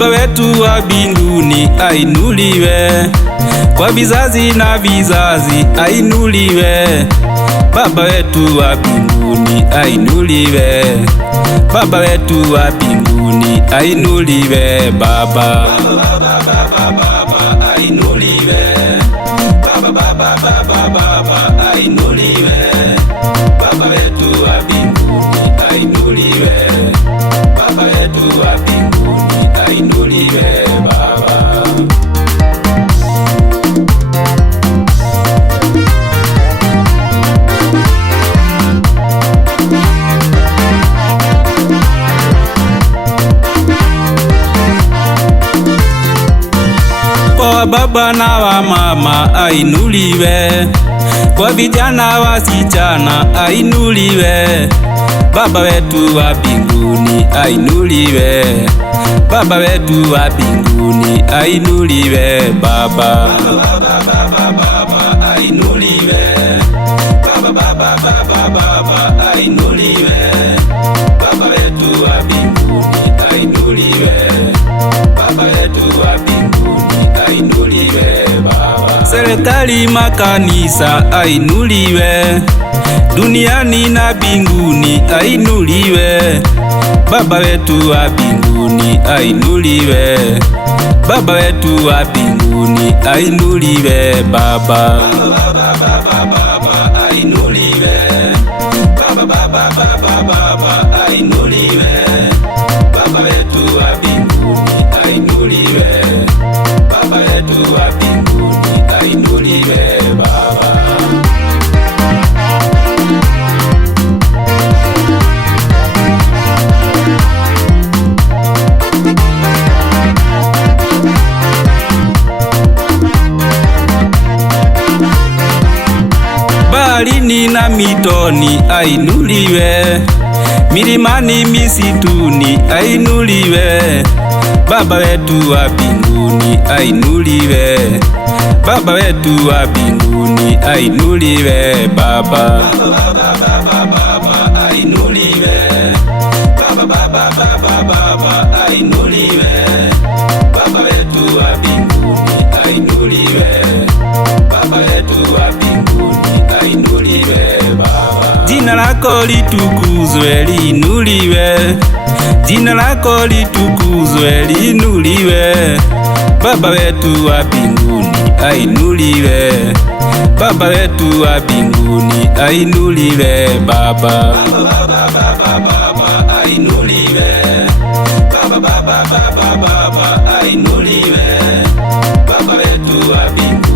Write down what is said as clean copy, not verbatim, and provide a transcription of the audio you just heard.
Baba wetu wa mbinguni ainuliwe, kwa vizazi na vizazi ainuliwe. Baba wetu wa mbinguni ainuliwe, Baba wetu wa mbinguni ainuliwe. Baba ainuliwe, Baba ainuliwe, Baba wetu wa mbinguni ainuliwe, Baba wetu wa mbinguni ainuliwe. Baba kwa baba na wa mama ainuliwe, kwa vijana wasichana ainuliwe. Baba wetu wa mbinguni ainuliwe, Baba wetu wa mbinguni ainuliwe. Baba ainuliwe, Baba ainuliwe, Baba wetu wa mbinguni ainuliwe, Baba wetu wa mbinguni ainuliwe. Baba serikali makanisa ainuliwe, duniani na mbinguni ainuliwe. Baba wetu wa mbinguni ainuliwe, Baba wetu wa mbinguni ainuliwe. Baba ainuliwe, Baba ainuliwe, Baba wetu wa mbinguni ainuliwe, Baba wetu wa mbinguni ainuliwe. Baba baharini na mitoni ainuliwe, milimani misituni ainuliwe. Baba wetu wa mbinguni ainuliwe, Baba wetu wa mbinguni ainuliwe. Baba ainuliwe, Baba ainuliwe, Baba wetu wa mbinguni ainuliwe, Baba wetu wa mbinguni ainuliwe. Baba jina lako litukuzwe liinuliwe, jina lako litukuzwe liinuliwe. Baba wetu wa mbinguni ainuliwe, Baba wetu wa mbinguni ainuliwe. Baba ainuliwe, Baba ainuliwe, Baba wetu wa mbinguni